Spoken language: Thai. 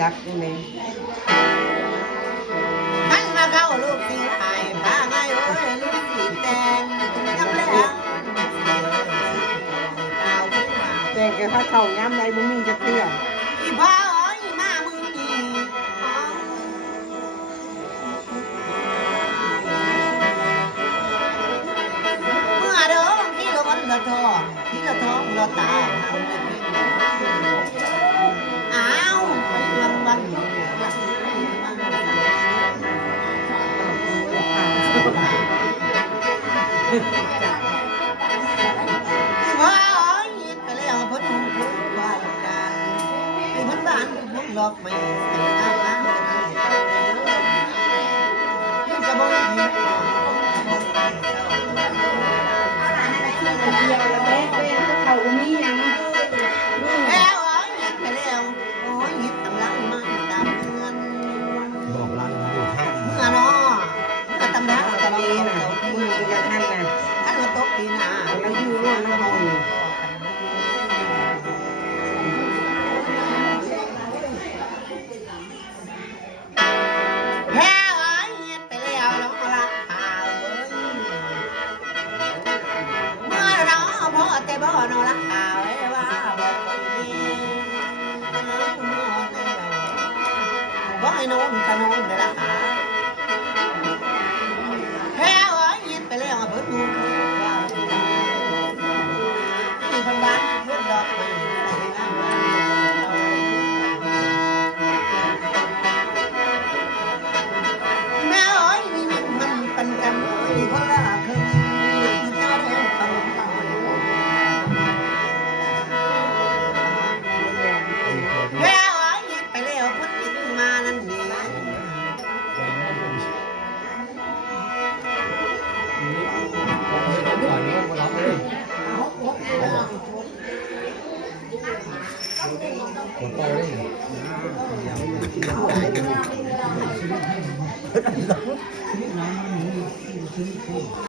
จักนี่เลยมันมาเข้าลูกสีหายพาไงโอ้ยลูกสีแดงน้ำแรง แต่งกันถ้าเข้าย้ำในบุมีจะเตี้ยอีพ่อเอ้ยมามึงนี่เมื่อเดิมที่เราวันละทองที่ละทองเราตาอ้าวไปวันวันดอกไม้ใส่น้ำล้างยังจะบอกอีกเขามียังแล้วอ๋อหยิบไปแล้วโอ้ยหยิบตำลังมาตามเงินบอกรังอยู่ข้าง เมื่อเนาะเมื่อตำลังตะลีน่ะ มือจะท่านน่ะ ท่านมาตกปีหน้า แล้วอยู่ร่วมน้ำมันแต่บ่นอนละข่าวไว้ว่าบอกคนดีบ่ให้นอนก็นอนเลยละหาแพ้ไว้ยินไปแล้วเพิ่นดูว่ามีคนบ้านเพิ่นดอกไม้แม่เอ้ยนี่มันเป็นกันเลยคนละคืนเจ้าได้ฟังแล้วหยิบไปแล้วพุทธิมานั่นเองหัวโตได้ไง